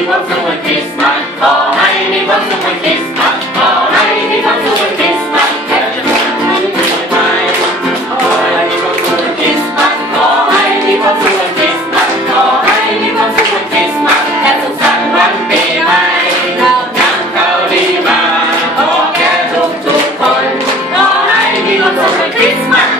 มีความสุขวันคริสต์มาสขอให้มีความสุขวันคริสต์มาสขอให้มีความสุขวันคริสต์มาสแค่จะทำให้มีความสุขวันคริสต์มาสขอให้มีความสุขวันคริสต์มาสขอให้มีความสุขวันคริสต์มาสและสุขสันต์วันปีใหม่เราทั้งเกาหลีมาขอแก่ทุกทุกคนขอให้มีความสุขวันคริสต์มาส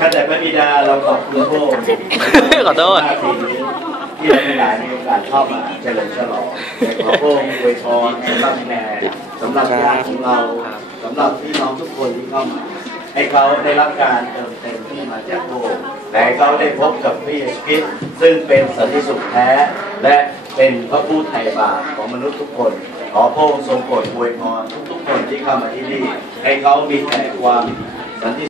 ข้าแต่พระบิดาเราขอบคุณพระองค์ขอโทษที่เราทั้งหลายมีโอกาสเข้ามาเฉลิมฉลองขอพระองค์อวยพรสำหรับแม่สำหรับญาติของเราสำหรับพี่น้องทุกคนที่เข้ามา ให้เขาได้รับการเติมเต็มที่มาจากพระองค์และให้เขาได้พบกับพระเยซูคริสต์ซึ่งเป็นสันติสุขแท้ และเป็นพระผู้ไถ่บาปของมนุษย์ทุกคน ขอพระองค์ทรงโปรดอวยพรทุกๆคนที่เข้ามาที่นี่ให้เขามีแต่ความสันติ